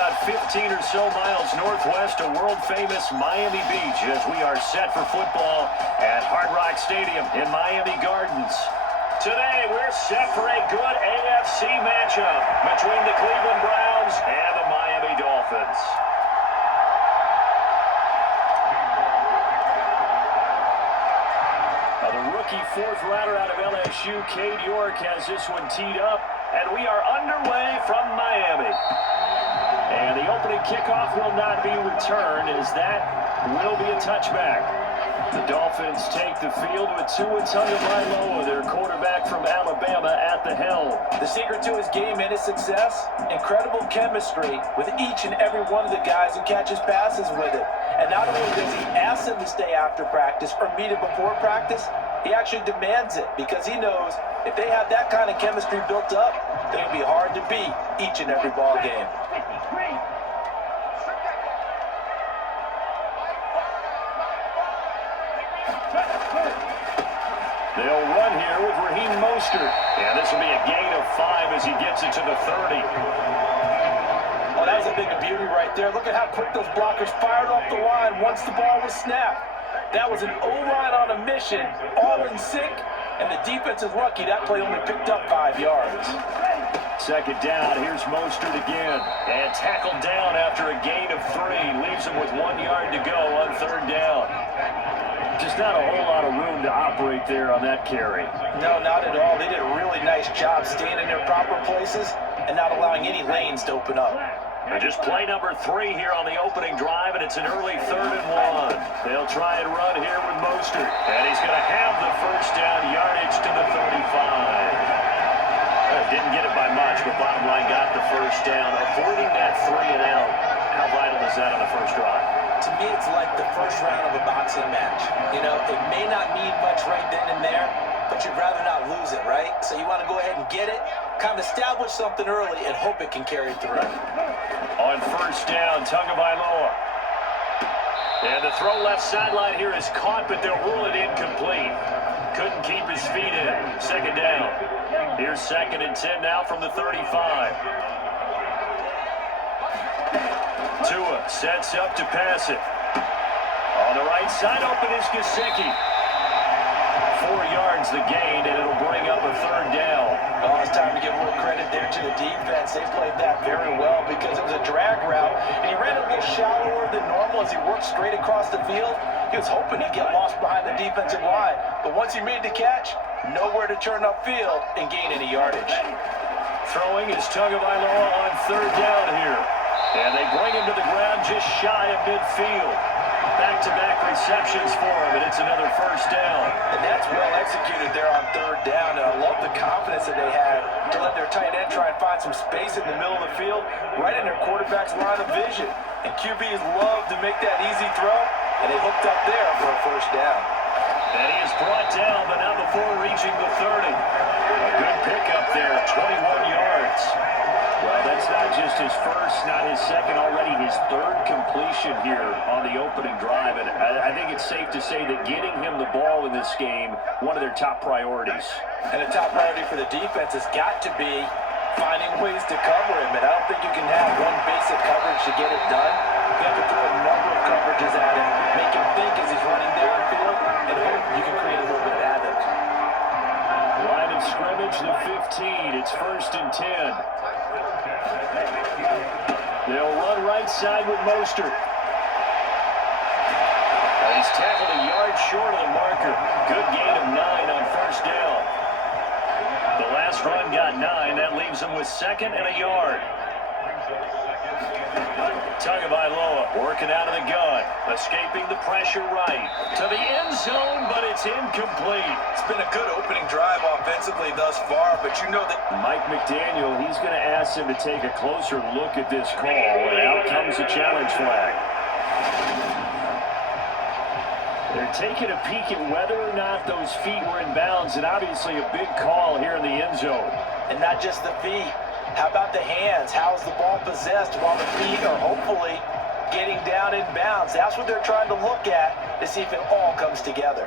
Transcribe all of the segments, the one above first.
about 15 or so miles northwest of world-famous Miami Beach as we are set for football at Hard Rock Stadium in Miami Gardens. Today, we're set for a good AFC matchup between the Cleveland Browns and the Miami Dolphins. The rookie fourth rounder out of LSU, Cade York, has this one teed up, and we are underway from Miami. And the opening kickoff will not be returned, as that will be a touchback. The Dolphins take the field with Tua Tagovailoa, their quarterback from Alabama, at the helm. The secret to his game and his success, incredible chemistry with each and every one of the guys who catches passes with him. And not only does he ask them to stay after practice or meet him before practice, he actually demands it because he knows if they have that kind of chemistry built up, they're going to be hard to beat each and every ball game. They'll run here with Raheem Mostert. And this will be a gain of 5 as he gets it to the 30. Oh, that was a thing of beauty right there. Look at how quick those blockers fired off the line once the ball was snapped. That was an O-line on a mission, all in sync, and the defense is lucky that play only picked up 5 yards. Second down, here's Mostert again. And tackled down after a gain of 3. Leaves him with 1 yard to go on third down. Just not a whole lot of room to operate there on that carry. No, not at all. They did a really nice job staying in their proper places and not allowing any lanes to open up. And just play number 3 here on the opening drive, and it's an early 3rd and 1. They'll try and run here with Mostert. And he's going to have the first down yardage to the 35. Didn't get it by much, but bottom line got the first down. Avoiding that 3 and out, how vital is that on the first drive? To me, it's like the first round of a boxing match. You know, it may not mean much right then and there, but you'd rather not lose it, right? So you want to go ahead and get it, kind of establish something early, and hope it can carry through. On first down, Tagovailoa. And the throw left sideline here is caught, but they'll rule it incomplete. Couldn't keep his feet in. Second down. Here's 2nd and 10 now from the 35. Tua sets up to pass it. On the right side, open is Gesicki. 4 yards the gain, and it'll bring up a third down. Oh, it's time to give a little credit there to the defense. They played that very well because it was a drag route, and he ran a little shallower than normal as he worked straight across the field. He was hoping he'd get lost behind the defensive line, but once he made the catch, nowhere to turn upfield and gain any yardage. Throwing is Tagovailoa on third down here. And they bring him to the ground just shy of midfield. Back-to-back receptions for him, and it's another first down. And that's well executed there on third down, and I love the confidence that they had to let their tight end try and find some space in the middle of the field, right in their quarterback's line of vision. And QBs love to make that easy throw, and they hooked up there for a first down. And he is brought down, but not before reaching the 30. A good pickup there, 21 yards. Well, that's not just his first, not his second, already his 3rd completion here on the opening drive. And I think it's safe to say that getting him the ball in this game, one of their top priorities. And the top priority for the defense has got to be finding ways to cover him. And I don't think you can have one basic coverage to get it done. You have to throw a number of coverages at him, make him think as he's running downfield, and hope you can create a little bit of havoc. Line of scrimmage, the 15. It's 1st and 10. They'll run right side with Mostert. And he's tackled a yard short of the marker. Good gain of 9 on first down. The last run got 9. That leaves him with 2nd and a yard. Tagovailoa working out of the gun, escaping the pressure right to the end zone, but it's incomplete. It's been a good opening drive offensively thus far, but you know that Mike McDaniel, he's going to ask him to take a closer look at this call, and out comes the challenge flag. They're taking a peek at whether or not those feet were in bounds, and obviously a big call here in the end zone. And not just the feet. How about the hands? How is the ball possessed while the feet are hopefully getting down in bounds? That's what they're trying to look at to see if it all comes together.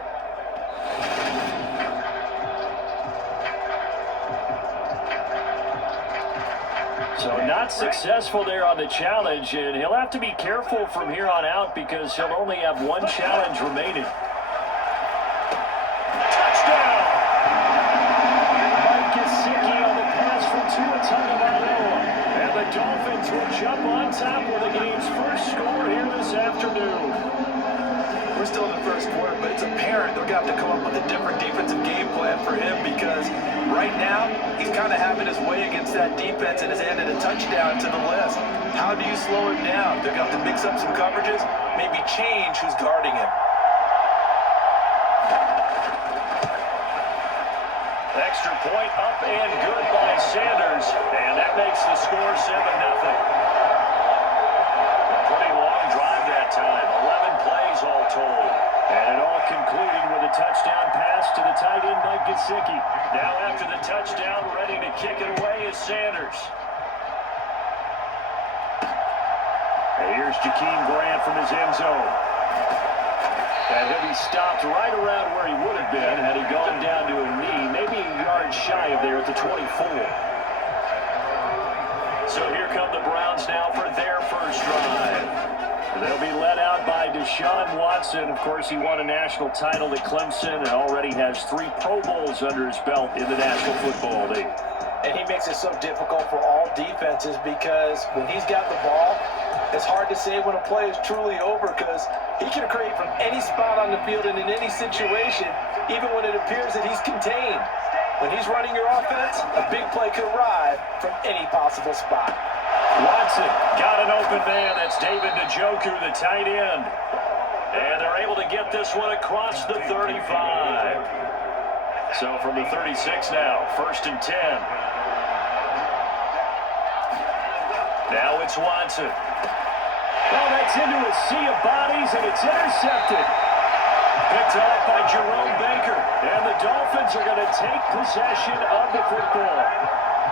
So not successful there on the challenge, and he'll have to be careful from here on out because he'll only have one challenge remaining. Touchdown! Mike Gesicki on the pass from Tua Tagovailoa. And the Dolphins will jump on top with the game's first score here this afternoon. We're still in the first quarter, but it's apparent they're going to have to come up with a different defensive game plan for him because right now he's kind of having his way against that defense and has added a touchdown to the list. How do you slow him down? They're going to have to mix up some coverages, maybe change who's guarding him. Extra point up and good by Sanders, and that makes the score 7-0. A pretty long drive that time, 11 plays all told. And it all concluded with a touchdown pass to the tight end, Mike Gesicki. Now after the touchdown, ready to kick it away is Sanders. And here's Jakeem Grant from his end zone. And he'll be stopped right around where he would have been had he gone down to a knee, maybe a yard shy of there at the 24. So here come the Browns now for their first drive. They'll be led out by Deshaun Watson. Of course, he won a national title at Clemson and already has 3 Pro Bowls under his belt in the National Football League. And he makes it so difficult for all defenses because when he's got the ball, it's hard to say when a play is truly over because he can create from any spot on the field and in any situation, even when it appears that he's contained. When he's running your offense, a big play could arrive from any possible spot. Watson got an open man. That's David Njoku, the tight end. And they're able to get this one across the 35. So from the 36 now, 1st and 10. Now it's Watson. Oh, that's into a sea of bodies, and it's intercepted. Picked off by Jerome Baker. And the Dolphins are going to take possession of the football.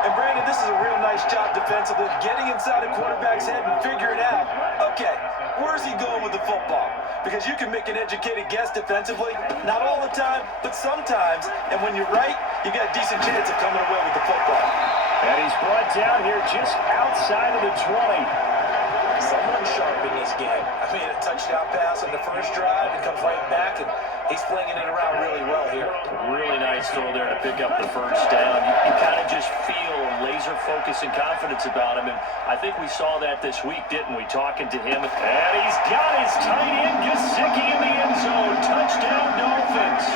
And Brandon, this is a real nice job defensively, getting inside a quarterback's head and figuring out, okay, where's he going with the football? Because you can make an educated guess defensively, not all the time, but sometimes. And when you're right, you got a decent chance of coming away with the football. And he's brought down here just outside of the 20. Someone sharp in this game. I mean, a touchdown pass on the first drive, and comes right back, and he's flinging it around really well here. Really nice throw there to pick up the first down. You kind of just feel laser focus and confidence about him, and I think we saw that this week, didn't we, talking to him. And he's got his tight end, Gesicki, in the end zone. Touchdown, Dolphins.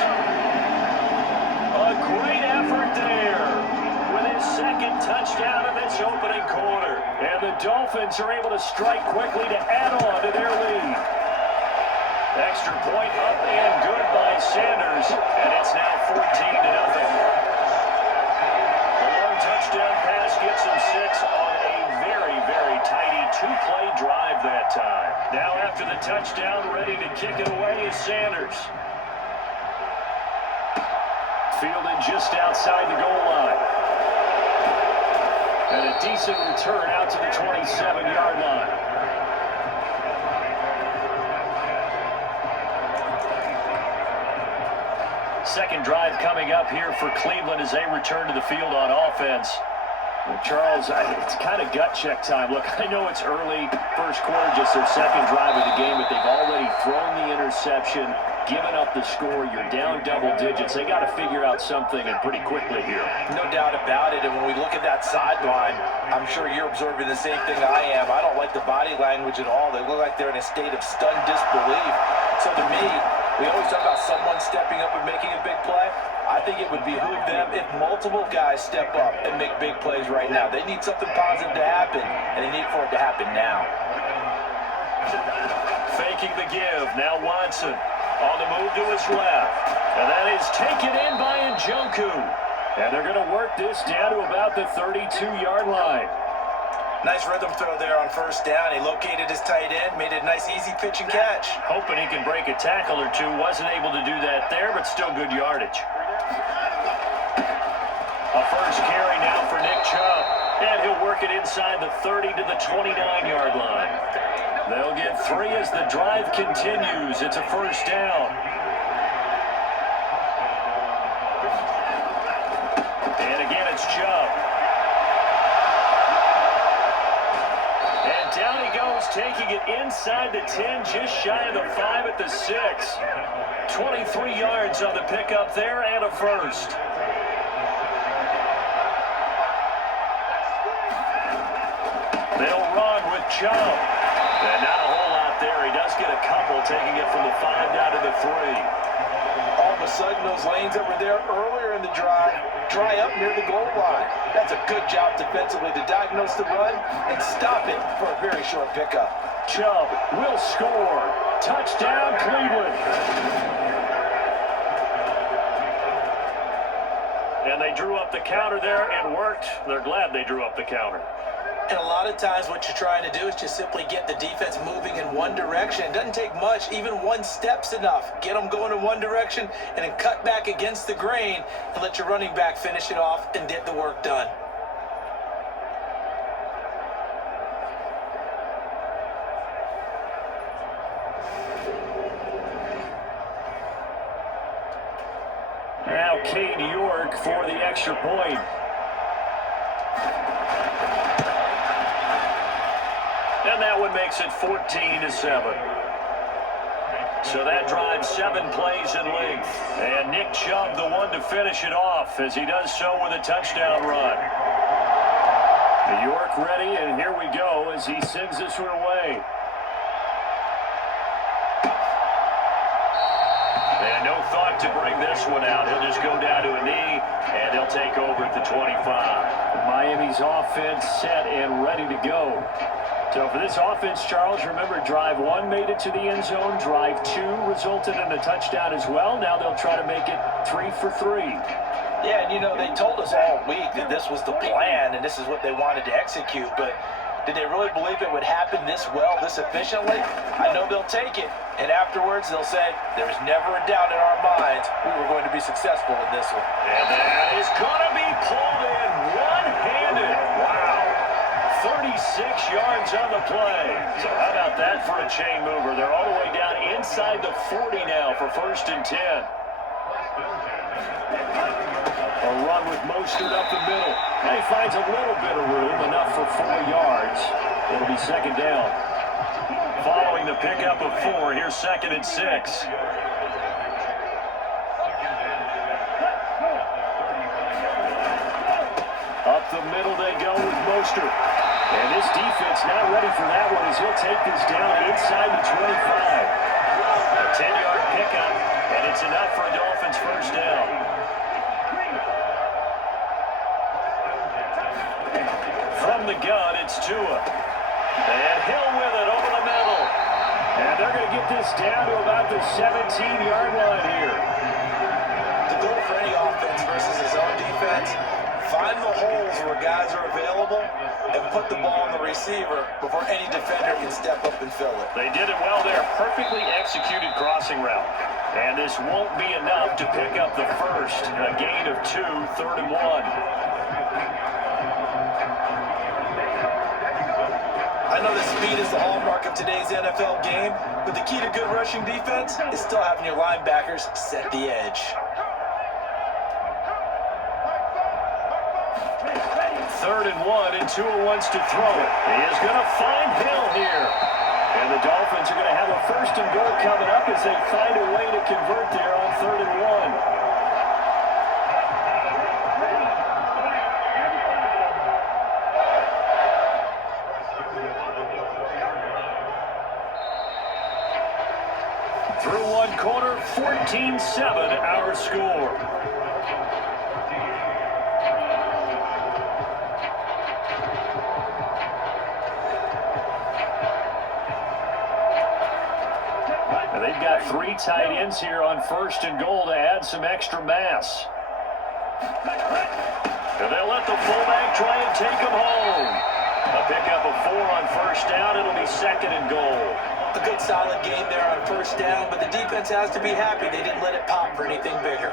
A great effort there with his second touchdown of this opening quarter. And the Dolphins are able to strike quickly to add on to their lead. Extra point up and good by Sanders, and it's now 14-0. The long touchdown pass gets him 6 on a very, very tidy 2-play drive that time. Now after the touchdown, ready to kick it away is Sanders. Fielded just outside the goal line. And a decent return out to the 27-yard line. Second drive coming up here for Cleveland as they return to the field on offense. Well, Charles, it's kind of gut check time. Look, I know it's early, first quarter, just their second drive of the game, but they've already thrown the interception, given up the score. You're down double digits. They got to figure out something, and pretty quickly here. No doubt about it. And when we look at that sideline, I'm sure you're observing the same thing I am. I don't like the body language at all. They look like they're in a state of stunned disbelief. So to me, we always talk about someone stepping up and making a big play. I think it would behoove them if multiple guys step up and make big plays right now. They need something positive to happen, and they need for it to happen now. Faking the give. Now Watson on the move to his left. And that is taken in by Njoku. And they're going to work this down to about the 32-yard line. Nice rhythm throw there on first down. He located his tight end, made it a nice easy pitch and catch. Hoping he can break a tackle or two. Wasn't able to do that there, but still good yardage. A first carry now for Nick Chubb. And he'll work it inside the 30 to the 29-yard line. They'll get 3 as the drive continues. It's a first down. And again, it's Chubb. Eagles taking it inside the 10, just shy of the 5 at the 6. 23 yards on the pickup there and a first. They'll run with Chubb. And not a whole lot there. He does get a couple, taking it from the 5 down to the 3. All of a sudden, those lanes that were there earlier in the drive dry up near the goal line. That's a good job defensively to diagnose the run and stop it for a very short pickup. Chubb will score. Touchdown, Cleveland. And they drew up the counter there and worked. They're glad they drew up the counter. And a lot of times what you're trying to do is just simply get the defense moving in one direction. It doesn't take much. Even one step's enough. Get them going in one direction and then cut back against the grain and let your running back finish it off and get the work done. Now Cade York for the extra point. And that one makes it 14-7. So that drives 7 plays in length. And Nick Chubb, the one to finish it off, as he does so with a touchdown run. York ready, and here we go as he sends this one away. And no thought to bring this one out. He'll just go down to a knee, and he'll take over at the 25. Miami's offense set and ready to go. So for this offense, Charles, remember, drive 1 made it to the end zone. Drive 2 resulted in a touchdown as well. Now they'll try to make it 3 for 3. Yeah, and you know, they told us all week that this was the plan and this is what they wanted to execute, but did they really believe it would happen this well, this efficiently? I know they'll take it, and afterwards they'll say, there's never a doubt in our minds we were going to be successful in this one. And that is going to be pulled in one-handed. Wow. 36 yards on the play. So how about that for a chain mover? They're all the way down inside the 40 now for 1st and 10. A run with Mostert up the middle. And he finds a little bit of room, enough for 4 yards. It'll be 2nd down. Following the pickup of 4, here's 2nd and 6. Up the middle they go with Mostert. And this defense not ready for that one as he'll take this down inside the 25. A 10-yard pickup, and it's enough for a Dolphins 1st down. From the gun, it's Tua. And Hill with it over the middle. And they're going to get this down to about the 17-yard line here. The goal for any offense versus his own defense, find the holes where guys are available and put the ball on the receiver before any defender can step up and fill it. They did it well there. Perfectly executed crossing route. And this won't be enough to pick up the first. A gain of 2, 3rd and 1. I know that speed is the hallmark of today's NFL game, but the key to good rushing defense is still having your linebackers set the edge. 3rd and 1, and Tua wants to throw it. He is going to find Hill here. And the Dolphins are going to have a 1st and goal coming up as they find a way to convert there on 3rd and 1. Through 1 quarter, 14-7 our score. And they've got 3 tight ends here on 1st and goal to add some extra mass. And they'll let the fullback try and take him home. A pickup of 4 on 1st down. It'll be 2nd and goal. A good solid game there on 1st down, but the defense has to be happy they didn't let it pop for anything bigger.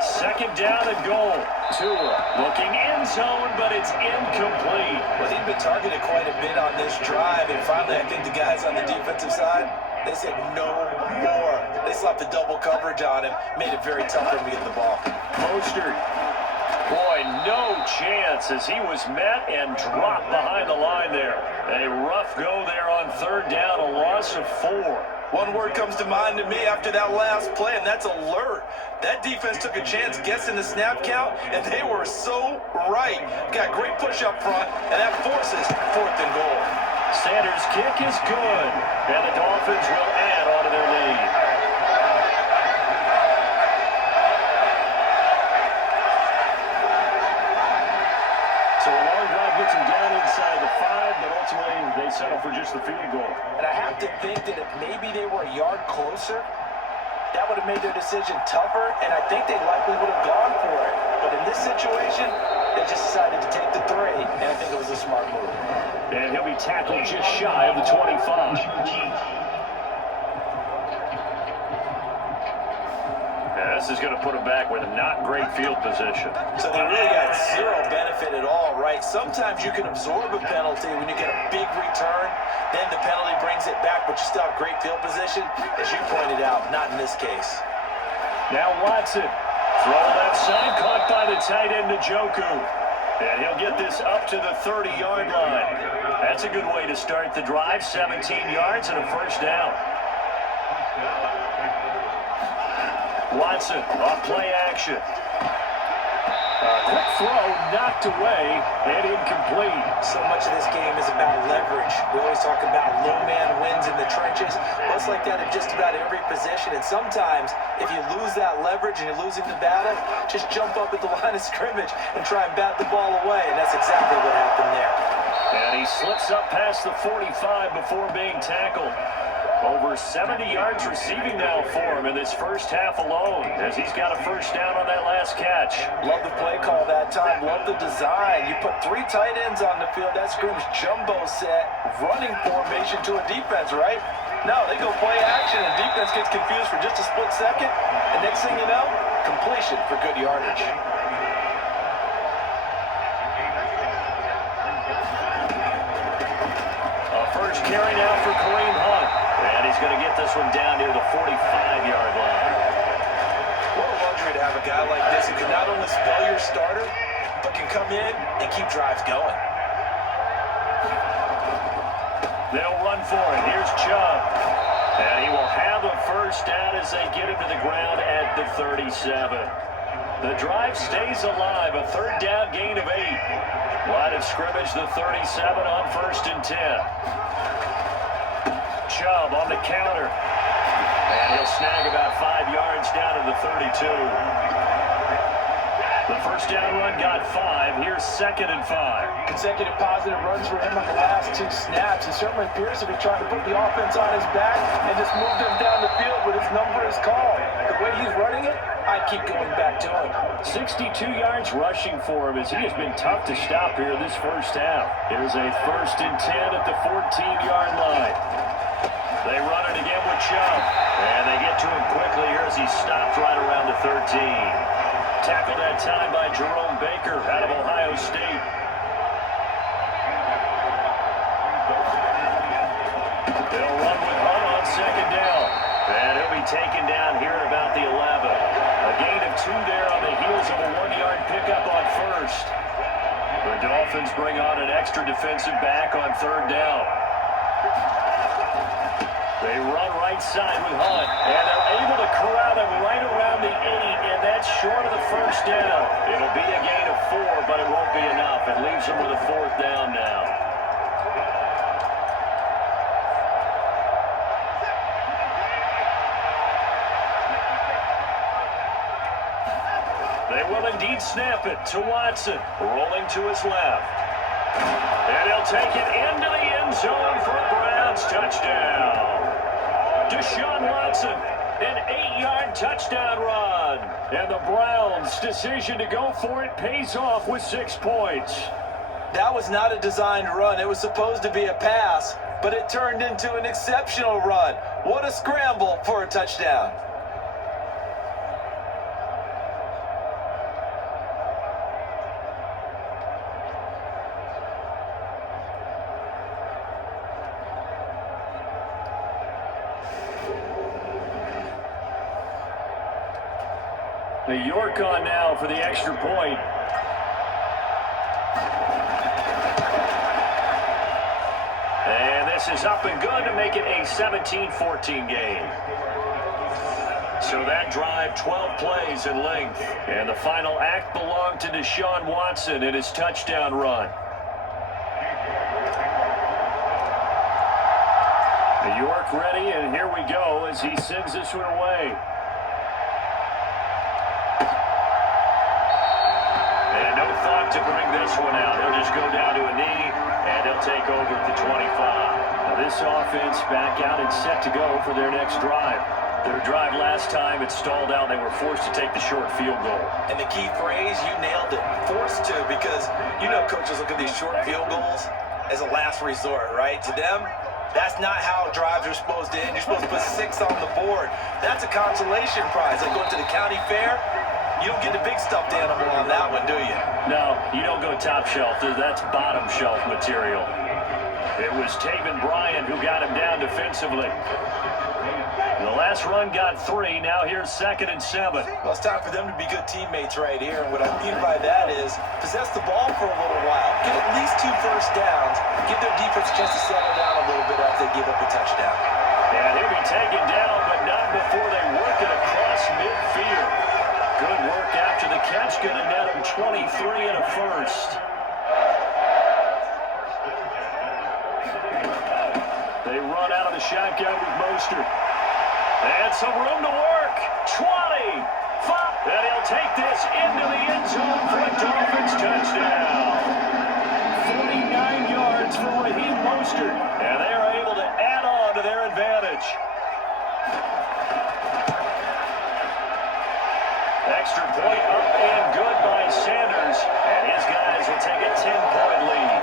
2nd down and goal. Tua looking end zone, but it's incomplete. Well, he'd been targeted quite a bit on this drive, and finally I think the guys on the defensive side, they said no more. They slapped the double coverage on him, made it very tough for him to get the ball. Mostert Boy, no chance as he was met and dropped behind the line there. A rough go there on third down, a loss of 4. One word comes to mind to me after that last play, and that's alert. That defense took a chance guessing the snap count, and they were so right. Got great push up front, and that forces 4th and goal. Sanders' kick is good, and the Dolphins will add on to their lead. So a long drive gets them down inside the 5, but ultimately they settle for just the field goal. And I have to think that if maybe they were a yard closer, that would have made their decision tougher, and I think they likely would have gone for it. But in this situation, they just decided to take the 3, and I think it was a smart move. And he'll be tackled just shy of the 25. This is going to put him back with not great field position. So they really got zero benefit at all, right? Sometimes you can absorb a penalty when you get a big return, then the penalty brings it back, but you still have great field position. As you pointed out, not in this case. Now Watson, throw left side, caught by the tight end Njoku. And he'll get this up to the 30-yard line. That's a good way to start the drive, 17 yards and a first down. Watson off play action. Quick throw knocked away and incomplete. So much of this game is about leverage. We always talk about low man wins in the trenches. Well, it's like that at just about every position. And sometimes if you lose that leverage and you're losing the battle, just jump up at the line of scrimmage and try and bat the ball away. And that's exactly what happened there. And he slips up past the 45 before being tackled. Over 70 yards receiving now for him in this first half alone, as he's got a first down on that last catch. Love the play call that time. Love the design. You put 3 tight ends on the field. That screams jumbo set, running formation to a defense, right? No, they go play action, and defense gets confused for just a split second. And next thing you know, completion for good yardage. First carry now for Kareem Hunt. And he's going to get this one down near the 45-yard line. What a luxury to have a guy like this who can not only spell your starter, but can come in and keep drives going. They'll run for it. Here's Chubb. And he will have a first down as they get him to the ground at the 37. The drive stays alive. A third down gain of 8. Line of scrimmage, the 37 on 1st and 10. Chubb on the counter. And he'll snag about 5 yards down to the 32. The first down run got 5. Here's 2nd and 5. Consecutive positive runs for him on the last 2 snaps. He certainly appears to be trying to put the offense on his back and just move them down the field with his number is called. The way he's running it, I keep going back to him. 62 yards rushing for him as he has been tough to stop here this first half. Here's a 1st and 10 at the 14-yard line. They run it again with Chubb. And they get to him quickly here as he stopped right around the 13. Tackled that time by Jerome Baker out of Ohio State. They'll run with Hunt on 2nd down. And he'll be taken down here at about the 11. A gain of 2 there on the heels of a 1-yard pickup on 1st. The Dolphins bring on an extra defensive back on 3rd down. They run right side with Hunt, and they're able to corral him right around the 8, and that's short of the first down. It'll be a gain of 4, but it won't be enough. It leaves them with a 4th down now. They will indeed snap it to Watson, rolling to his left. And he'll take it into the end zone for a Browns touchdown. Deshaun Watson, an 8-yard touchdown run. And the Browns' decision to go for it pays off with 6 points. That was not a designed run. It was supposed to be a pass, but it turned into an exceptional run. What a scramble for a touchdown. The York on now for the extra point. And this is up and good to make it a 17-14 game. So that drive, 12 plays in length. And the final act belonged to Deshaun Watson in his touchdown run. New York ready, and here we go as he sends this one away. And no thought to bring this one out. He'll just go down to a knee, and he'll take over at the 25. Now this offense back out and set to go for their next drive. Their drive last time, it stalled out. They were forced to take the short field goal. And the key phrase, you nailed it. Forced to, because you know coaches look at these short field goals as a last resort, right? To them, that's not how drives are supposed to end. You're supposed to put 6 on the board. That's a consolation prize. Like going to the county fair, you don't get the big stuffed animal on that one, do you? No, you don't go top shelf. That's bottom shelf material. It was Taven Bryan who got him down defensively. The last run got 3. Now here's 2nd and 7. Well, it's time for them to be good teammates right here. And what I mean by that is possess the ball for a little while. Get at least 2 first downs. Give their defense a chance to settle down a little bit as they give up a touchdown. And he'll be taken down, but not before they work it across midfield. Good work after the catch. Going to net him 23 and a first. They run out of the shotgun with Mostert. And some room to work. 20. 5. And he'll take this into the end zone for a Dolphins touchdown. 49 yards for Raheem Mostert. And they are able to add on to their advantage. Extra point up and good by Sanders. And his guys will take a 10-point lead.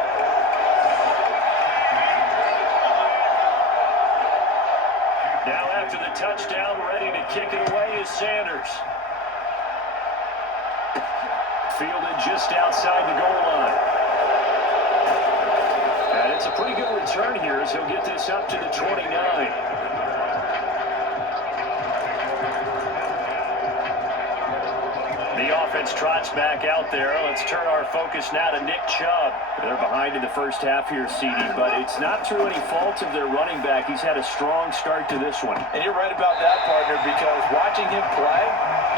Now after the touchdown, ready to kick it away is Sanders. Fielded just outside the goal line. And it's a pretty good return here as he'll get this up to the 29. The offense trots back out there. Let's turn our focus now to Nick Chubb. They're behind in the first half here, CD, but it's not through any fault of their running back. He's had a strong start to this one. And you're right about that, partner, because watching him play,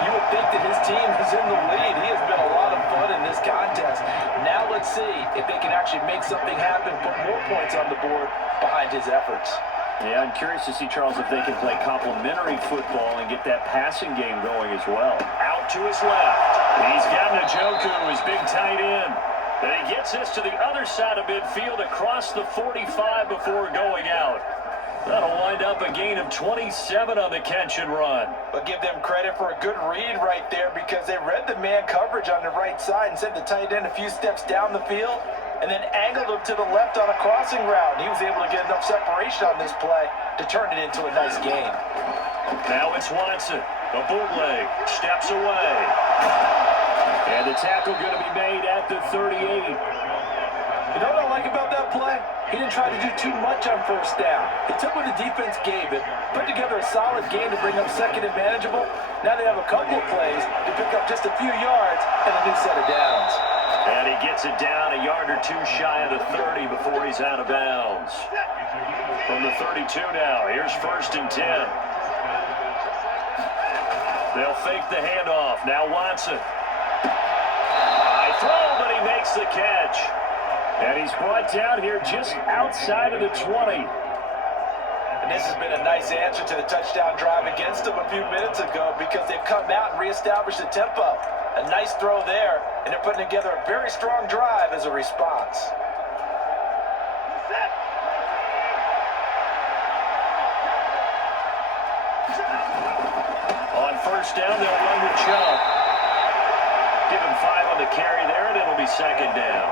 you would think that his team is in the lead. He has been a lot of fun in this contest. Now let's see if they can actually make something happen, put more points on the board behind his efforts. Yeah, I'm curious to see, Charles, if they can play complementary football and get that passing game going as well. Out to his left. He's got Njoku, his big tight end. Then he gets this to the other side of midfield across the 45 before going out. That'll wind up a gain of 27 on the catch and run. But give them credit for a good read right there because they read the man coverage on the right side and sent the tight end a few steps down the field and then angled him to the left on a crossing route. He was able to get enough separation on this play to turn it into a nice gain. Now it's Watson. The bootleg steps away. And the tackle going to be made at the 38. You know what I like about that play? He didn't try to do too much on first down. He took what the defense gave him, put together a solid game to bring up second and manageable. Now they have a couple of plays to pick up just a few yards and a new set of downs. And he gets it down a yard or two shy of the 30 before he's out of bounds. From the 32 now, here's 1st and 10. They'll fake the handoff. Now Watson. High throw, but he makes the catch. And he's brought down here just outside of the 20. And this has been a nice answer to the touchdown drive against them a few minutes ago because they've come out and reestablished the tempo. A nice throw there, and they're putting together a very strong drive as a response. On first down, they'll run with Chubb. Give him 5 on the carry there, and it'll be 2nd down.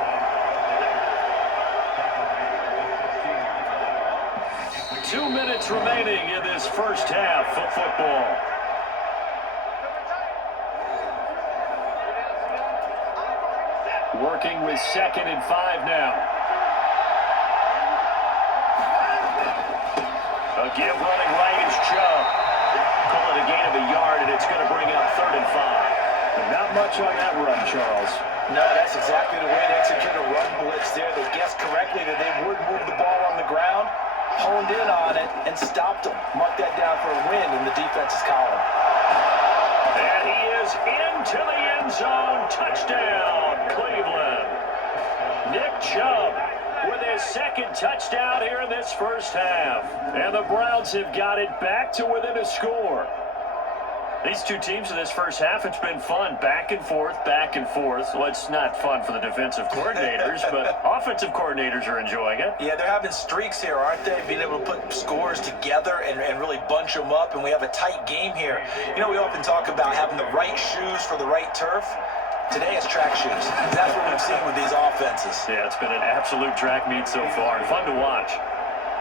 2 minutes remaining in this first half of football. Working with 2nd and 5 now. A give running right is Chubb. Call it a gain of a yard, and it's going to bring up 3rd and 5. Not much on that run, Charles. No, that's exactly the way to execute a run blitz there. They guessed correctly that they would move the ball on the ground, honed in on it, and stopped them. Mark that down for a win in the defense's column. And he is into the end zone. Touchdown, Cleveland. Nick Chubb with his second touchdown here in this first half. And the Browns have got it back to within a score. These two teams in this first half, it's been fun. Back and forth, back and forth. Well, it's not fun for the defensive coordinators, but offensive coordinators are enjoying it. Yeah, they're having streaks here, aren't they? Being able to put scores together and really bunch them up, and we have a tight game here. You know, we often talk about having the right shoes for the right turf. Today it's track shoes. That's what we've seen with these offenses. Yeah, it's been an absolute track meet so far. Fun to watch.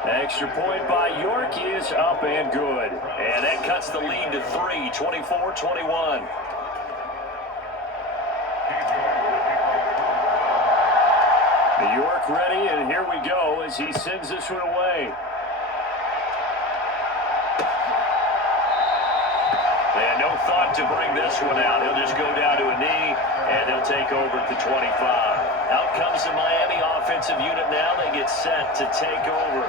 Extra point by York is up and good. And that cuts the lead to 3, 24-21. York ready, and here we go as he sends this one away. They had no thought to bring this one out. He'll just go down to a knee, and they'll take over at the 25. Out comes the Miami offensive unit now. They get set to take over.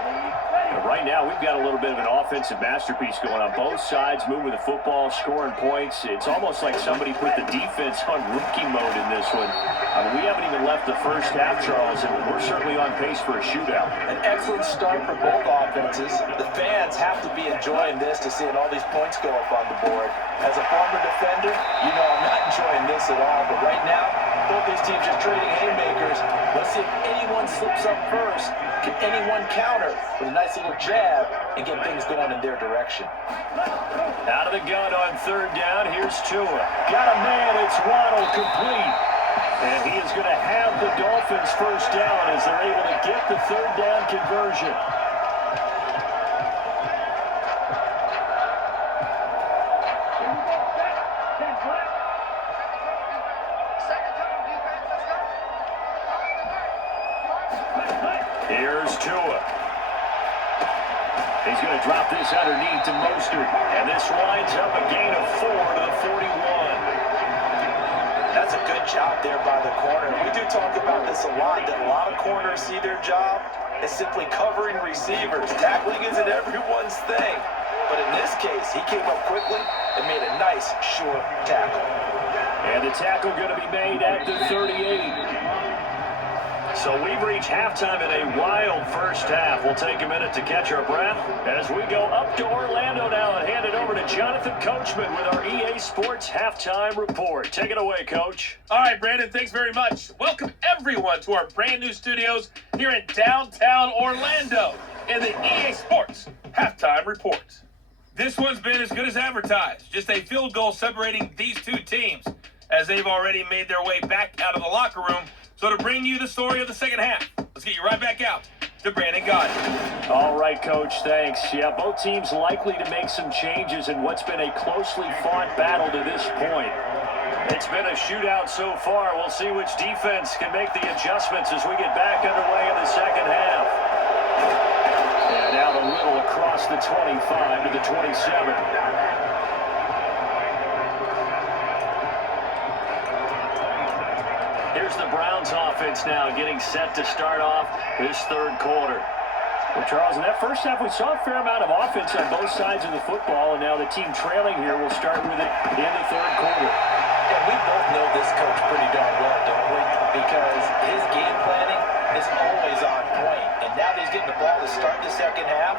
But right now, we've got a little bit of an offensive masterpiece going on. Both sides moving the football, scoring points. It's almost like somebody put the defense on rookie mode in this one. I mean, we haven't even left the first half, Charles, and we're certainly on pace for a shootout. An excellent start for both offenses. The fans have to be enjoying this to seeing all these points go up on the board. As a former defender, you know I'm not enjoying this at all. But right now, both these teams are trading haymakers. Let's see if anyone slips up first. Can anyone counter with a nice little jab and get things going in their direction? Out of the gun on third down, here's Tua. Got a man, it's Waddle, complete. And he is going to have the Dolphins first down as they're able to get the third down conversion. Here's Tua. He's going to drop this underneath to Mostert. And this winds up a gain of 4 to the 41. That's a good job there by the corner. We do talk about this a lot, that a lot of corners see their job as simply covering receivers. Tackling isn't everyone's thing. But in this case, he came up quickly and made a nice, short tackle. And the tackle going to be made at the 38. So we've reached halftime in a wild first half. We'll take a minute to catch our breath as we go up to Orlando now and hand it over to Jonathan Coachman with our EA Sports Halftime Report. Take it away, Coach. All right, Brandon, thanks very much. Welcome, everyone, to our brand new studios here in downtown Orlando in the EA Sports Halftime Report. This one's been as good as advertised. Just a field goal separating these two teams as they've already made their way back out of the locker room. So to bring you the story of the second half, let's get you right back out to Brandon Gaudin. All right, Coach, thanks. Yeah, both teams likely to make some changes in what's been a closely fought battle to this point. It's been a shootout so far. We'll see which defense can make the adjustments as we get back underway in the second half. And now the Little across the 25 to the 27. Here's the Browns offense now getting set to start off this third quarter. Well, Charles, in that first half, we saw a fair amount of offense on both sides of the football, and now the team trailing here will start with it in the third quarter. And we both know this coach pretty darn well, don't we? Because his game planning is always on point. And now that he's getting the ball to start the second half,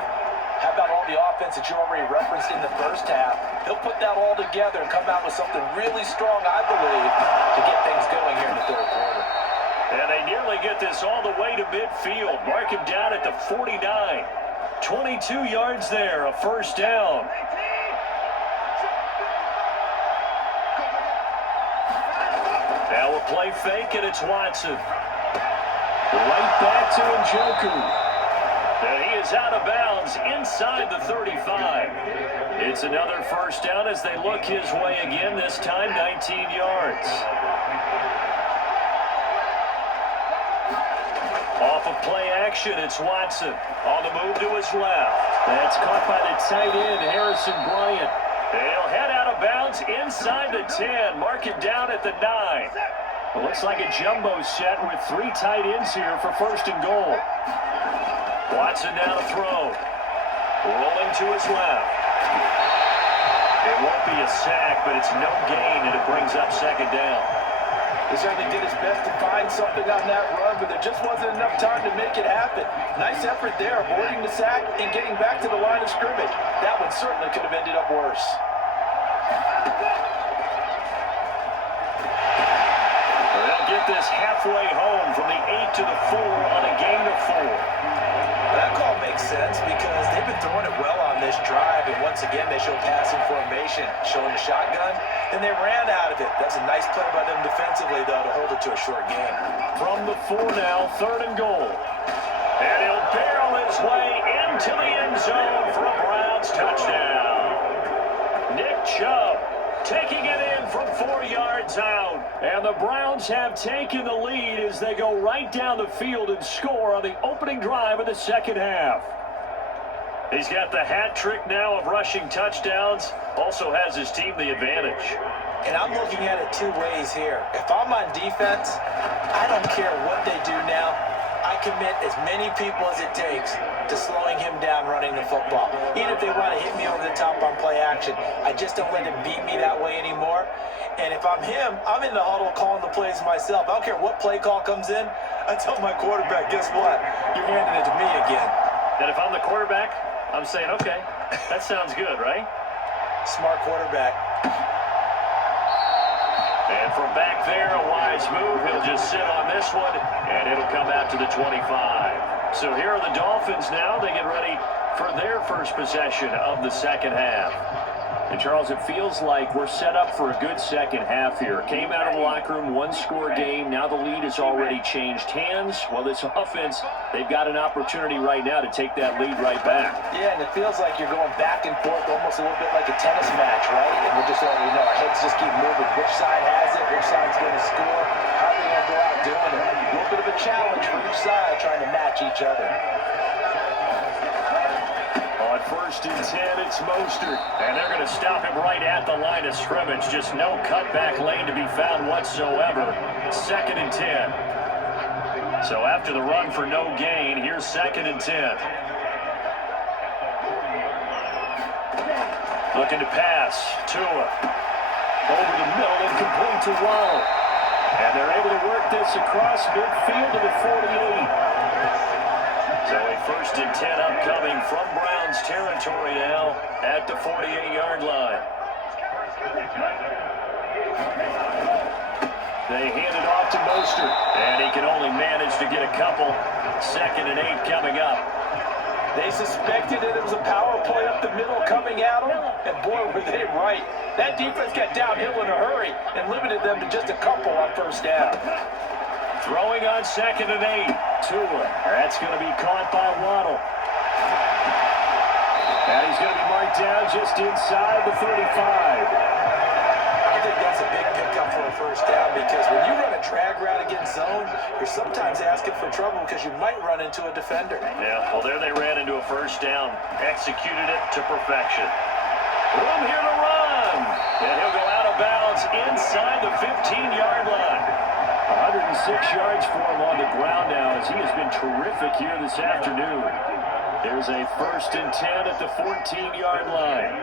how about all the offense that you already referenced in the first half? He'll put that all together and come out with something really strong, I believe, to get things going here in the third quarter. And they nearly get this all the way to midfield. Mark him down at the 49. 22 yards there, a first down. Now a play fake, and it's Watson. Right back to Njoku. And he is out of bounds inside the 35. It's another first down as they look his way again, this time 19 yards. Off of play action, it's Watson. On the move to his left. That's caught by the tight end, Harrison Bryant. They'll head out of bounds inside the 10. Mark it down at the 9. It looks like a jumbo set with 3 tight ends here for first and goal. Watson now to throw. Rolling to his left. It won't be a sack, but it's no gain, and it brings up second down. He certainly did his best to find something on that run, but there just wasn't enough time to make it happen. Nice effort there, avoiding the sack and getting back to the line of scrimmage. That one certainly could have ended up worse. They'll get this halfway home from the 8 to the 4 on a gain of 4. That call makes sense because they've been throwing it well on this drive, and once again they show passing formation, showing the shotgun, and they ran out of it. That's a nice play by them defensively, though, to hold it to a short game. From the 4 now, third and goal. And he'll barrel his way into the end zone for a Browns touchdown. Nick Chubb taking it in from 4 yards out. And the Browns have taken the lead as they go right down the field and score on the opening drive of the second half. He's got the hat trick now of rushing touchdowns. Also has his team the advantage. And I'm looking at it 2 ways here. If I'm on defense, I don't care what they do now. I commit as many people as it takes to slowing him down running the football. Even if they want to hit me over the top on play action, I just don't let him beat me that way anymore. And if I'm him, I'm in the huddle calling the plays myself. I don't care what play call comes in. I tell my quarterback, guess what? You're handing it to me again. And if I'm the quarterback, I'm saying, okay, that sounds good, right? Smart quarterback. And from back there, a wise move. He'll just sit on this one, and it'll come out to the 25. So here are the Dolphins now. They get ready for their first possession of the second half. And, Charles, it feels like we're set up for a good second half here. Came out of the locker room, 1-score game. Now the lead has already changed hands. Well, this offense, they've got an opportunity right now to take that lead right back. Yeah, and it feels like you're going back and forth almost a little bit like a tennis match, right? And we're just letting you know our heads just keep moving. Which side has it? Which side's going to score? How are they going to go out doing it? A little bit of a challenge for each side trying to match each other. On first and 10, it's Mostert. And they're going to stop him right at the line of scrimmage. Just no cutback lane to be found whatsoever. Second and 10. So after the run for no gain, here's second and 10. Looking to pass. Tua. Over the middle and complete to Waddle. And they're able to work this across midfield to the 48. So a first and 10 upcoming from Browns territory now at the 48-yard line. They hand it off to Mostert, and he can only manage to get a couple. Second and 8 coming up. They suspected that it was a power play up the middle coming at them, and boy, were they right. That defense got downhill in a hurry and limited them to just a couple on first down. Throwing on second and 8. Tua. That's going to be caught by Waddle. And he's going to be marked down just inside the 35. I think that's a big pickup for a first down because when you run a drag route against zone, you're sometimes asking for trouble because you might run into a defender. Yeah, well, there they ran into a first down. Executed it to perfection. Room here to run. And he'll go out of bounds inside the 15-yard line. 106 yards for him on the ground now as he has been terrific here this afternoon. There's a first and 10 at the 14-yard line.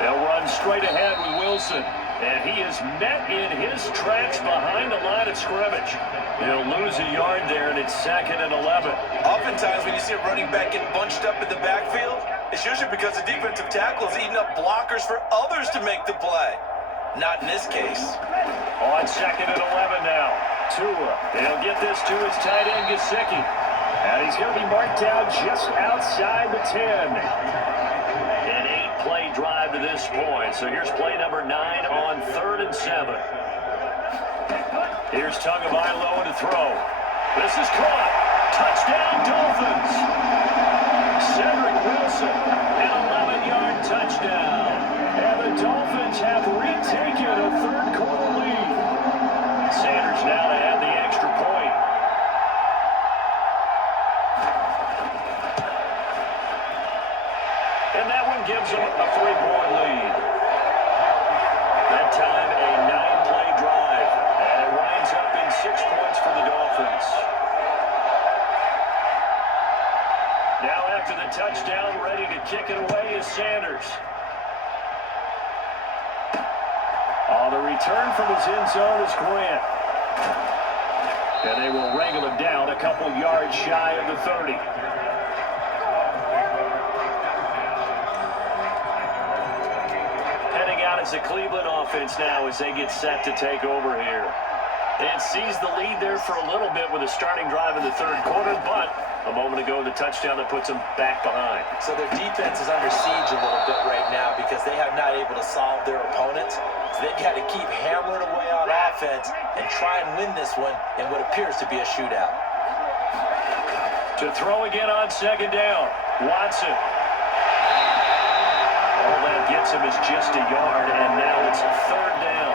They'll run straight ahead with Wilson. And he is met in his tracks behind the line of scrimmage. He'll lose a yard there, and it's second and 11. Oftentimes when you see a running back get bunched up in the backfield, it's usually because the defensive tackle is eating up blockers for others to make the play. Not in this case. On second and 11 now. Tua. They'll get this to his tight end, Gesicki. And he's going to be marked down just outside the 10. An 8-play drive to this point. So here's play number 9 on third and 7. Here's Tagovailoa to throw. This is caught. Touchdown, Dolphins. Cedric Wilson, an 11-yard touchdown. And the Dolphins have retaken a third-quarter lead. Sanders now to add the extra point. return from his end zone is Grant. And they will wrangle him down a couple yards shy of the 30. Heading out as a Cleveland offense now as they get set to take over here. It sees the lead there for a little bit with a starting drive in the third quarter, but a moment ago the touchdown that puts them back behind. So their defense is under siege a little bit right now because they have not able to solve their opponents. So they've got to keep hammering away on offense and try and win this one in what appears to be a shootout. To throw again on second down, Watson. All that gets him is just a yard, and now it's third down.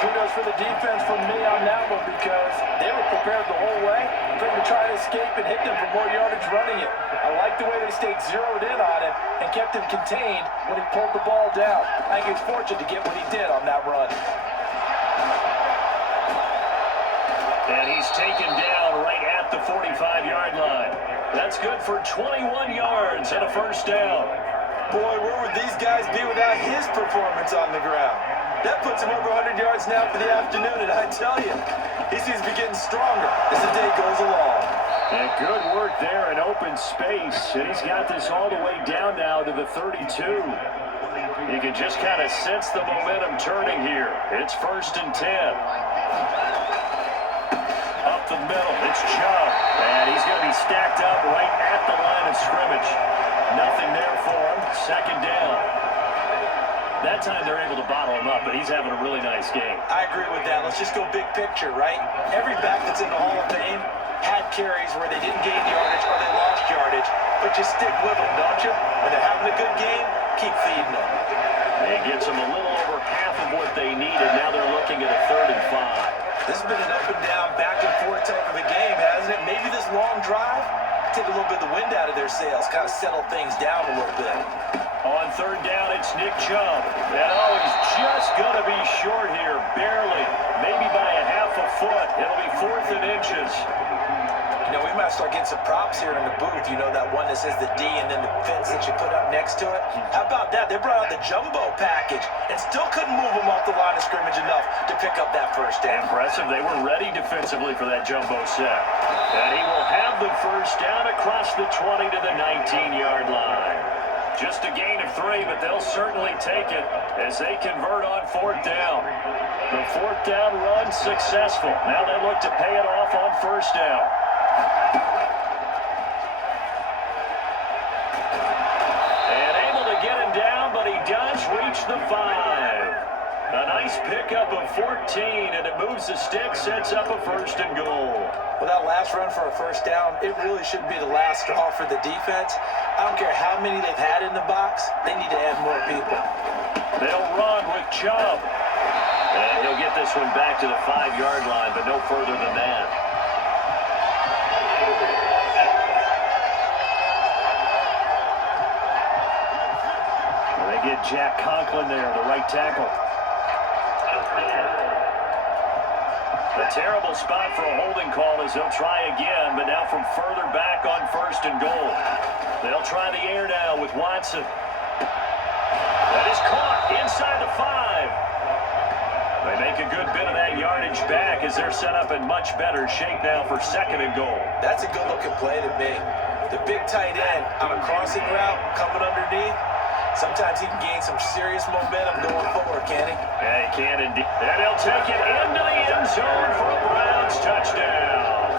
Kudos for the defense from me on that one because they were prepared the whole way. Couldn't try to escape and hit them for more yardage running it. I like the way they stayed zeroed in on him and kept him contained when he pulled the ball down. I think he's fortunate to get what he did on that run. And he's taken down right at the 45-yard line. That's good for 21 yards and a first down. Boy, where would these guys be without his performance on the ground? That puts him over 100 yards now for the afternoon, and I tell you, he seems to be getting stronger as the day goes along. And good work there in open space. And he's got this all the way down now to the 32. You can just kind of sense the momentum turning here. It's 1st and 10. Up the middle, it's Chubb. And he's going to be stacked up right at the line of scrimmage. Nothing there for him. Second down. That time they're able to bottle him up, but he's having a really nice game. I agree with that. Let's just go big picture, right? Every back that's in the Hall of Fame had carries where they didn't gain yardage or they lost yardage, but you stick with them, don't you? When they're having a good game, keep feeding them. It gets them a little over half of what they needed. Now they're looking at a 3rd and 5. This has been an up and down, back and forth type of a game, hasn't it? Maybe this long drive take a little bit of the wind out of their sails, kind of settle things down a little bit. On 3rd down, it's Nick Chubb. And he's just going to be short here, barely, maybe by a half a foot. It'll be 4th and inches. You know, we might start getting some props here in the booth. You know, that one that says the D and then the fence that you put up next to it? How about that? They brought out the jumbo package and still couldn't move them off the line of scrimmage enough to pick up that first down. Impressive. They were ready defensively for that jumbo set. And he will have the first down across the 20 to the 19-yard line. Just a gain of 3, but they'll certainly take it as they convert on 4th down. The 4th down run successful. Now they look to pay it off on 1st down. And able to get him down, but he does reach the 5. A nice pickup of 14, and it moves the stick, sets up a 1st and goal. Well, that last run for a first down, it really should be the last straw for the defense. I don't care how many they've had in the box. They need to add more people. They'll run with Chubb. And he'll get this one back to the 5-yard line, but no further than that. They get Jack Conklin there, the right tackle. A terrible spot for a holding call as they'll try again, but now from further back on 1st and goal. They'll try the air now with Watson. That is caught inside the 5. They make a good bit of that yardage back as they're set up in much better shape now for 2nd and goal. That's a good-looking play to me. The big tight end on a crossing route coming underneath. Sometimes he can gain some serious momentum going forward, can he? Yeah, he can indeed. And he'll take it into the end zone for a Browns touchdown.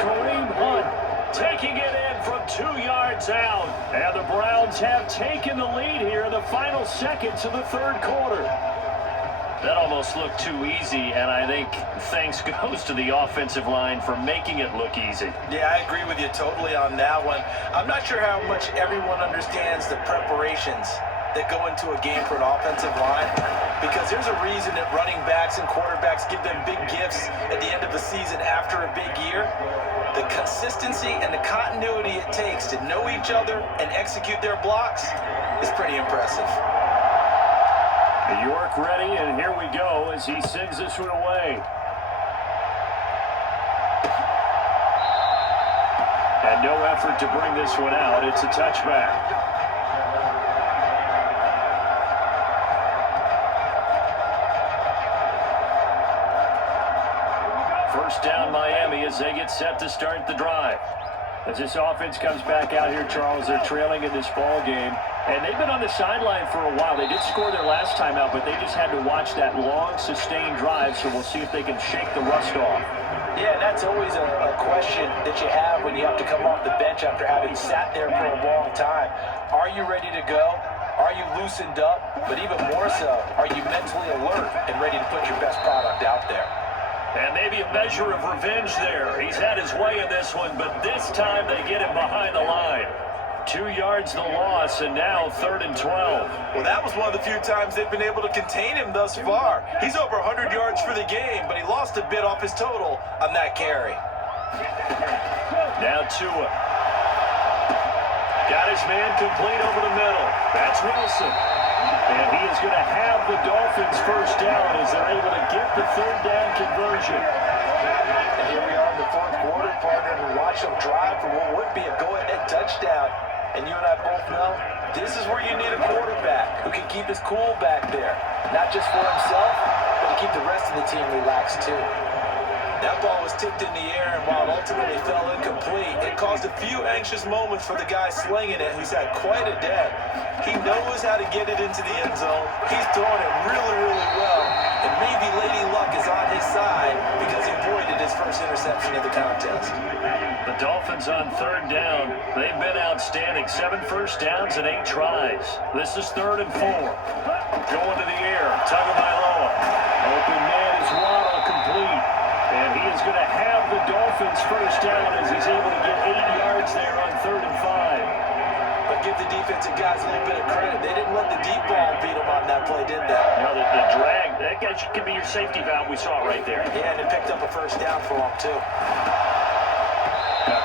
Kareem Hunt taking it in from 2 yards out. And the Browns have taken the lead here in the final seconds of the 3rd quarter. That almost looked too easy, and I think thanks goes to the offensive line for making it look easy. Yeah, I agree with you totally on that one. I'm not sure how much everyone understands the preparations that go into a game for an offensive line, because there's a reason that running backs and quarterbacks give them big gifts at the end of the season after a big year. The consistency and the continuity it takes to know each other and execute their blocks is pretty impressive. York ready, and here we go as he sends this one away. And no effort to bring this one out. It's a touchback. First down Miami as they get set to start the drive. As this offense comes back out here, Charles, they're trailing in this ball game. And they've been on the sideline for a while. They did score their last time out, but they just had to watch that long, sustained drive, so we'll see if they can shake the rust off. Yeah, that's always a question that you have when you have to come off the bench after having sat there for a long time. Are you ready to go? Are you loosened up? But even more so, are you mentally alert and ready to put your best product out there? And maybe a measure of revenge there. He's had his way in this one, but this time they get him behind the line. 2 yards the loss, and now 3rd and 12. Well, that was one of the few times they've been able to contain him thus far. He's over 100 yards for the game, but he lost a bit off his total on that carry. Now Tua. Got his man complete over the middle. That's Wilson. And he is going to have the Dolphins first down as they're able to get the 3rd down conversion. And here we are in the 4th quarter, partner, and watch them drive for what would be a go-ahead touchdown. And you and I both know this is where you need a quarterback who can keep his cool back there. Not just for himself, but to keep the rest of the team relaxed too. That ball was tipped in the air, and while it ultimately fell incomplete, it caused a few anxious moments for the guy slinging it, who's had quite a day. He knows how to get it into the end zone. He's throwing it really, really well. And maybe Lady Luck is on his side because he avoided his first interception of the contest. The Dolphins on 3rd down. They've been outstanding. 7 first downs and 8 tries. This is 3rd and 4. Going to the air. Tagovailoa. Open man is Waddle, complete. And he is going to have the Dolphins first down as he's able to get 8 yards there on 3rd and 5. But give the defensive guys a little bit of credit. They didn't let the deep ball beat them on that play, did they? No, the drag, that guy could be your safety valve we saw right there. Yeah, and it picked up a first down for them, too. A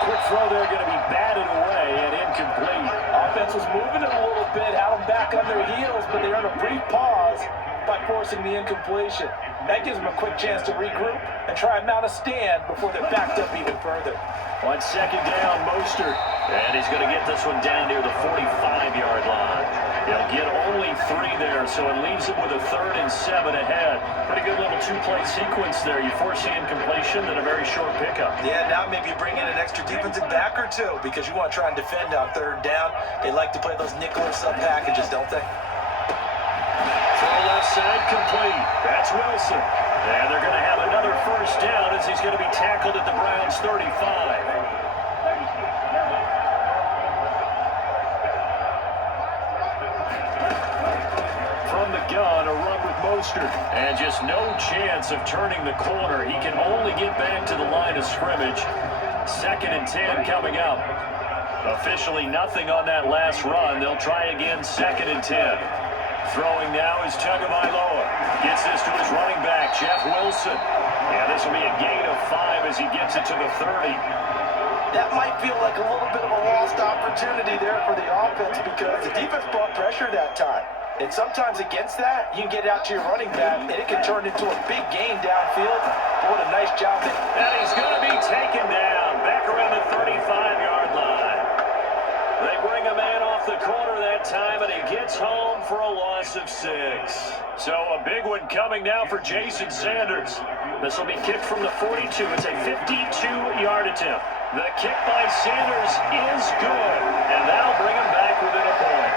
quick throw there going to be batted away and incomplete. Offense was moving it a little bit, had them back on their heels, but they earned a brief pause by forcing the incompletion. That gives them a quick chance to regroup and try and mount a stand before they're backed up even further. On 2nd down, Mostert. And he's going to get this one down near the 45-yard line. He'll get only 3 there, so it leaves him with a 3rd and 7 ahead. Pretty good little 2-play sequence there. You force the incompletion and a very short pickup. Yeah, now maybe you bring in an extra defensive back or two because you want to try and defend on 3rd down. They like to play those nickel or sub packages, don't they? Throw left side complete. That's Wilson. And they're going to have another first down as he's going to be tackled at the Browns' 35. From the gun, a run with Mostert. And just no chance of turning the corner. He can only get back to the line of scrimmage. 2nd and 10 coming up. Officially nothing on that last run. They'll try again, 2nd and 10. Throwing now is Tagovailoa. Gets this to his running back, Jeff Wilson. Yeah, this will be a gain of 5 as he gets it to the 30. That might feel like a little bit of a lost opportunity there for the offense because the defense brought pressure that time. And sometimes against that, you can get out to your running back, and it can turn into a big gain downfield. But what a nice job. And he's going to be taken down back around the 35-yard line. They bring a man off the corner that time, and he gets home for a loss of 6. So a big one coming now for Jason Sanders. This will be kicked from the 42. It's a 52-yard attempt. The kick by Sanders is good, and that'll bring him back within a point.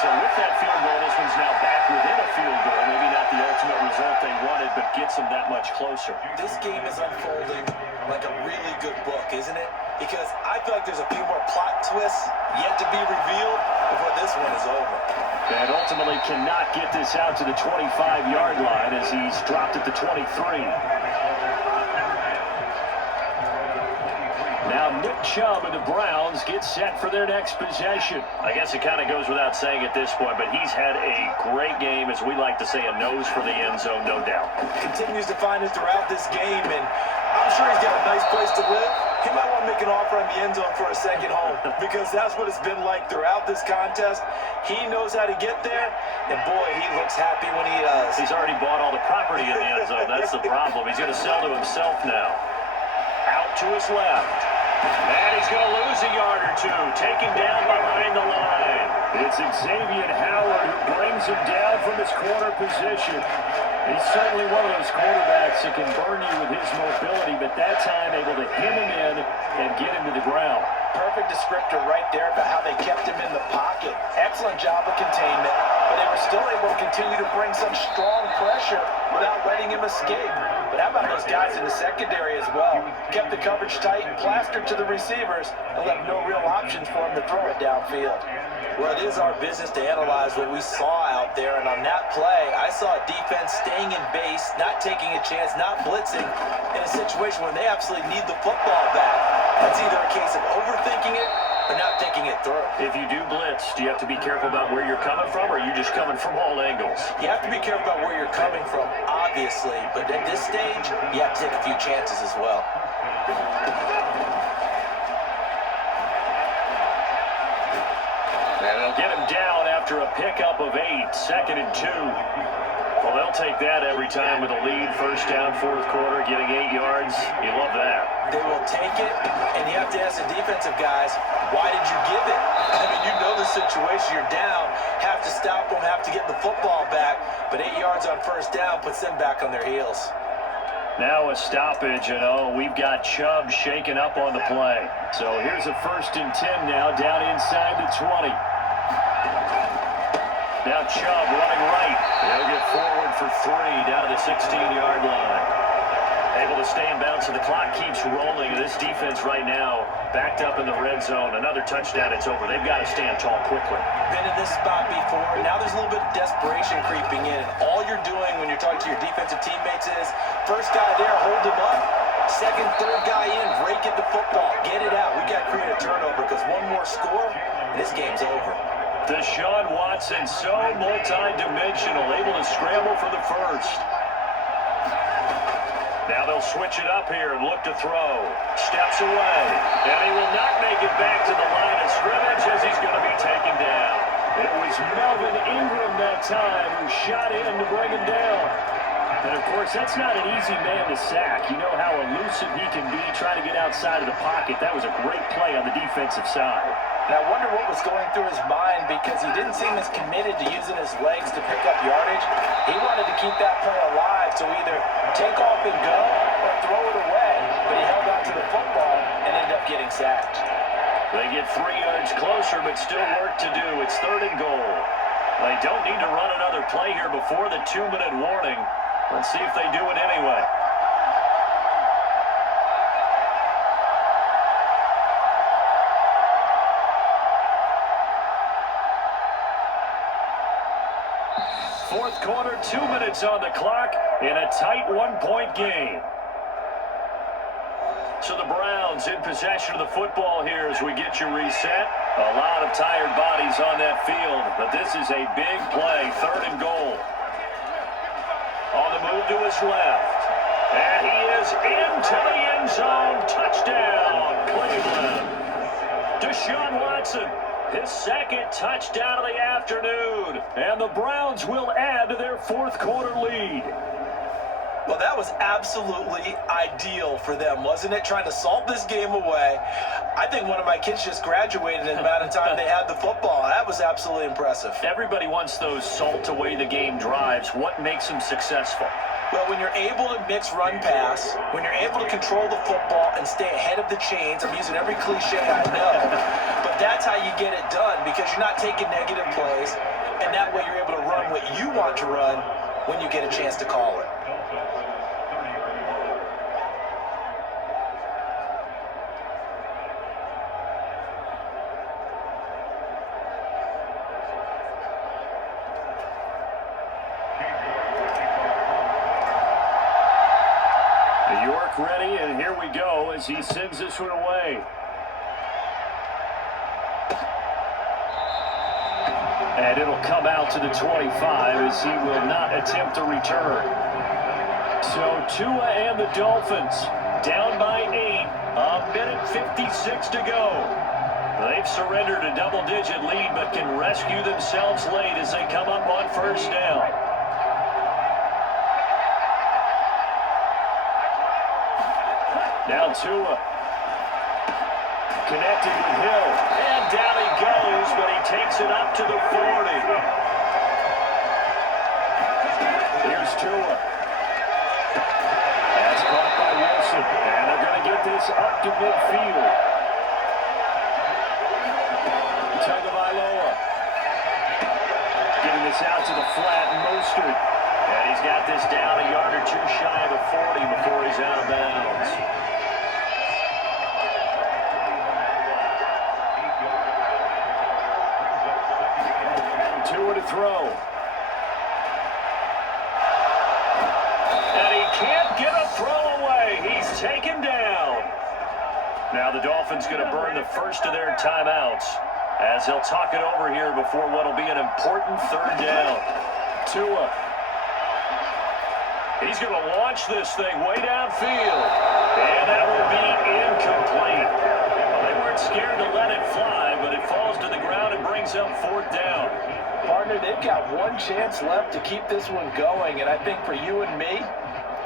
So with that field goal, this one's now back within a field goal. Maybe not the ultimate result they wanted, but gets them that much closer. This game is unfolding like a really good book, isn't it? Because I feel like there's a few more plot twists yet to be revealed before this one is over. And ultimately cannot get this out to the 25-yard line as he's dropped at the 23. Now Nick Chubb and the Browns get set for their next possession. I guess it kind of goes without saying at this point, but he's had a great game, as we like to say, a nose for the end zone, no doubt. Continues to find it throughout this game, and I'm sure he's got a nice place to live. He might want to make an offer on the end zone for a second home because that's what it's been like throughout this contest. He knows how to get there, and boy, he looks happy when he does. He's already bought all the property in the end zone. That's the problem. He's going to sell to himself now. Out to his left. And he's going to lose a yard or two, taken down behind the line. It's Xavier Howard who brings him down from his corner position. He's certainly one of those quarterbacks that can burn you with his mobility, but that time able to hem him in and get him to the ground. Perfect descriptor right there about how they kept him in the pocket. Excellent job of containment, but they were still able to continue to bring some strong pressure without letting him escape. But how about those guys in the secondary as well? Kept the coverage tight and plastered to the receivers and left no real options for him to throw it downfield. Well, it is our business to analyze what we saw out there, and on that play, I saw a defense staying in base, not taking a chance, not blitzing, in a situation where they absolutely need the football back. That's either a case of overthinking it or not thinking it through. If you do blitz, do you have to be careful about where you're coming from, or are you just coming from all angles? You have to be careful about where you're coming from, obviously, but at this stage, you have to take a few chances as well. And they'll get him down after a pickup of 8, 2nd and 2. Well, they'll take that every time with a lead. First down, fourth quarter, getting 8 yards. You love that. They will take it, and you have to ask the defensive guys, why did you give it? I mean, you know the situation. You're down, have to stop them, have to get the football back, but 8 yards on first down puts them back on their heels. Now a stoppage, and we've got Chubb shaken up on the play. So here's a 1st and 10 now, down inside the 20. Now Chubb running right. He'll get forward for 3 down to the 16-yard line. Able to stay in bounds, so the clock keeps rolling. This defense right now backed up in the red zone. Another touchdown, it's over. They've got to stand tall quickly. Been in this spot before. Now there's a little bit of desperation creeping in. All you're doing when you're talking to your defensive teammates is, first guy there, hold him up. Second, third guy in, break it the football. Get it out. We got to create a turnover because one more score, and this game's over. Deshaun Watson, so multi-dimensional, able to scramble for the first. Now they'll switch it up here and look to throw. Steps away. And he will not make it back to the line of scrimmage as he's going to be taken down. It was Melvin Ingram that time who shot in to bring him down. And, of course, that's not an easy man to sack. You know how elusive he can be trying to get outside of the pocket. That was a great play on the defensive side. And I wonder what was going through his mind because he didn't seem as committed to using his legs to pick up yardage. He wanted to keep that play alive, so either take off and go or throw it away. But he held on to the football and ended up getting sacked. They get 3 yards closer, but still work to do. It's 3rd and goal. They don't need to run another play here before the 2-minute warning. Let's see if they do it anyway. Fourth quarter, 2 minutes on the clock in a tight 1-point game. So the Browns in possession of the football here as we get you reset. A lot of tired bodies on that field, but this is a big play, 3rd and goal. On the move to his left. And he is into the end zone. Touchdown, Cleveland. Deshaun Watson, his 2nd touchdown of the afternoon. And the Browns will add to their 4th quarter lead. Well, that was absolutely ideal for them, wasn't it? Trying to salt this game away. I think one of my kids just graduated in the amount of time they had the football. That was absolutely impressive. Everybody wants those salt away the game drives. What makes them successful? Well, when you're able to mix run-pass, when you're able to control the football and stay ahead of the chains, I'm using every cliche I know, but that's how you get it done because you're not taking negative plays, and that way you're able to run what you want to run when you get a chance to call it. York ready, and here we go as he sends this one away. And it'll come out to the 25 as he will not attempt a return. So Tua and the Dolphins down by 8, 1:56 to go. They've surrendered a double-digit lead but can rescue themselves late as they come up on first down. Now Tua. connected with Hill. And down he goes, but he takes it up to the 40. Here's Tua. That's caught by Wilson. And they're going to get this up to midfield. Tagovailoa. Getting this out to the flat, Mostert. And he's got this down a yard or two shy of the 40 before he's out of bounds. Tua to throw. And he can't get a throw away. He's taken down. Now the Dolphins going to burn the first of their timeouts as he'll talk it over here before what will be an important third down. Tua. He's going to launch this thing way downfield. And that will be incomplete. Well, they weren't scared to let it fly, but it falls to the ground and brings up fourth down. Partner, they've got one chance left to keep this one going, and I think for you and me,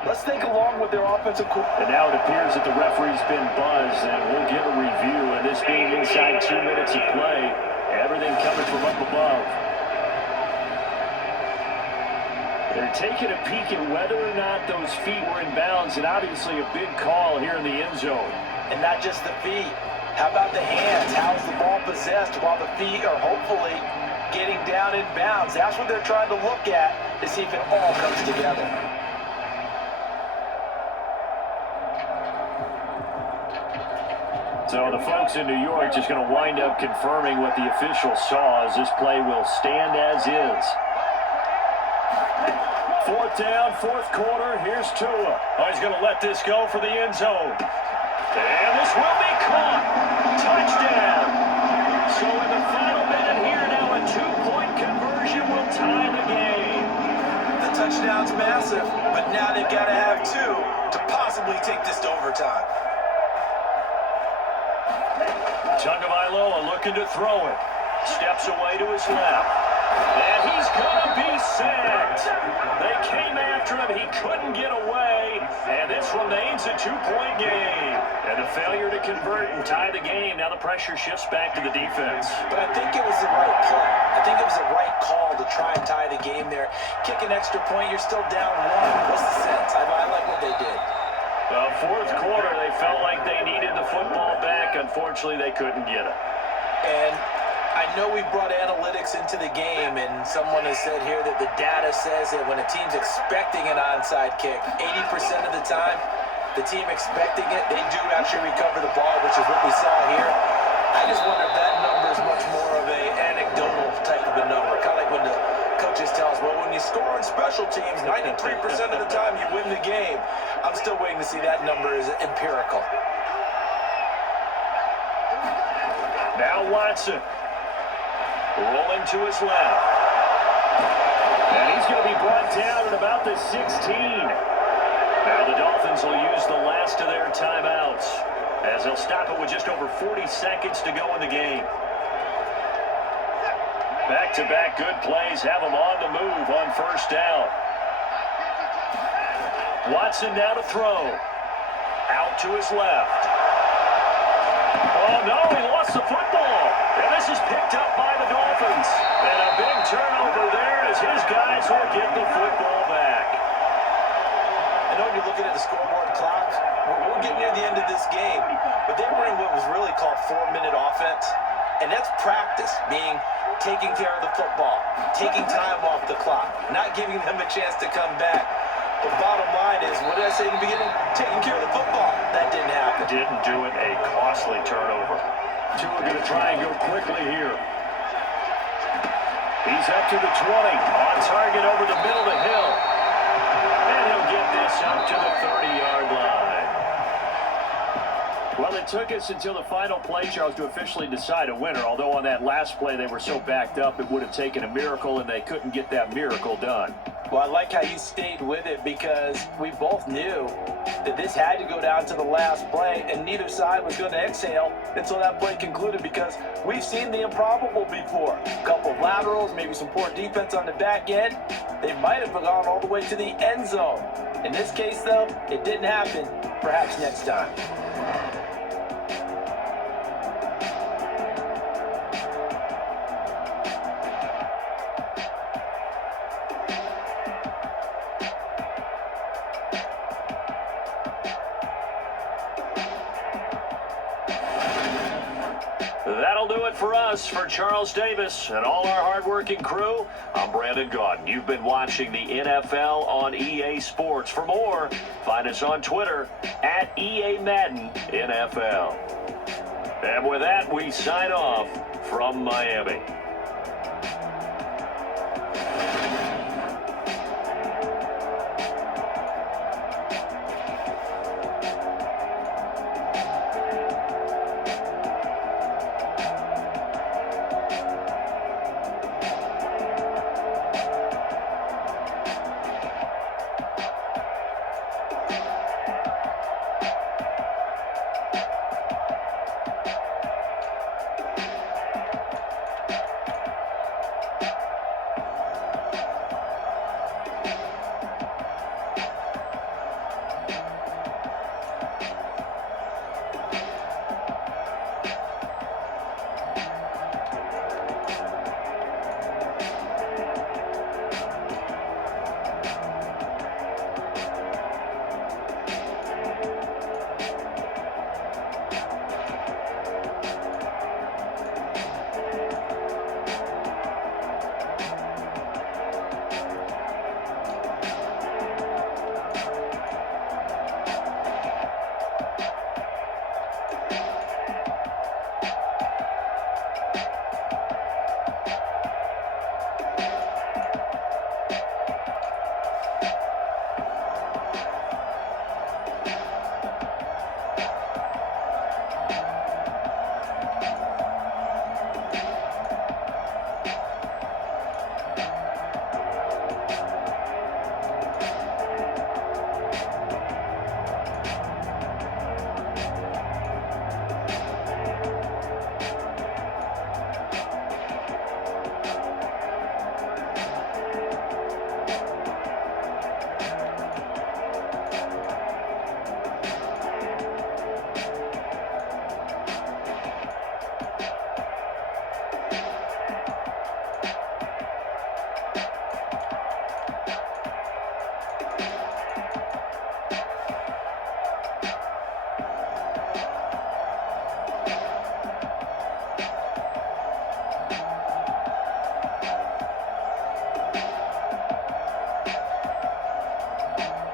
let's think along with their offensive coordinator. And now it appears that the referee's been buzzed, and we'll get a review. And this being inside 2 minutes of play, everything coming from up above. They're taking a peek at whether or not those feet were in bounds, and obviously a big call here in the end zone. And not just the feet. How about the hands? How's the ball possessed while the feet are hopefully getting down in bounds? That's what they're trying to look at to see if it all comes together. So the folks in New York just going to wind up confirming what the official saw as this play will stand as is. Fourth down, fourth quarter. Here's Tua. Oh, he's going to let this go for the end zone. And this will be caught. Touchdown. So in the final minute here now, a two-point conversion will tie the game. The touchdown's massive, but now they've got to have two to possibly take this to overtime. Tagovailoa looking to throw it. Steps away to his left. And he's going to be sacked. They came after him. He couldn't get away. And this remains a two-point game. And a failure to convert and tie the game. Now the pressure shifts back to the defense. But I think it was the right play. I think it was the right call to try and tie the game there. Kick an extra point. You're still down one. What's the sense? I like what they did. Fourth quarter, they felt like they needed the football back. Unfortunately, they couldn't get it. And I know we brought analytics into the game, and someone has said here that the data says that when a team's expecting an onside kick, 80% of the time, the team expecting it, they do actually recover the ball, which is what we saw here. I just wonder if that number is much more of an anecdotal type of a number, kind of like when the coaches tell us, well, when you score on special teams, 93% of the time you win the game. I'm still waiting to see that number is empirical. Now Watson. Rolling to his left. And he's going to be brought down at about the 16. Now the Dolphins will use the last of their timeouts as they'll stop it with just over 40 seconds to go in the game. Back-to-back good plays have them on the move on first down. Watson now to throw. Out to his left. Oh, no, he lost the football. And this is picked up by the Dolphins. And a big turnover there as his guys will get the football back. I know when you're looking at the scoreboard clock, we're getting near the end of this game, but they were in what was really called 4-minute offense. And that's practice, being taking care of the football, taking time off the clock, not giving them a chance to come back. The bottom line is, what did I say in the beginning? Taking care of the football. That didn't happen. Didn't do it. A costly turnover. Tua going to try and go quickly here. He's up to the 20. On target over the middle to Hill. And he'll get this up to the 30-yard line. Well, it took us until the final play, Charles, to officially decide a winner. Although on that last play they were so backed up, it would have taken a miracle, and they couldn't get that miracle done. Well, I like how you stayed with it because we both knew that this had to go down to the last play, and neither side was going to exhale until that play concluded because we've seen the improbable before. A couple of laterals, maybe some poor defense on the back end. They might have gone all the way to the end zone. In this case, though, it didn't happen. Perhaps next time. it for us. For Charles Davis and all our hardworking crew, I'm Brandon Gaudin. You've been watching the NFL on EA Sports. For more, find us on Twitter at EA Madden NFL. And with that, we sign off from Miami.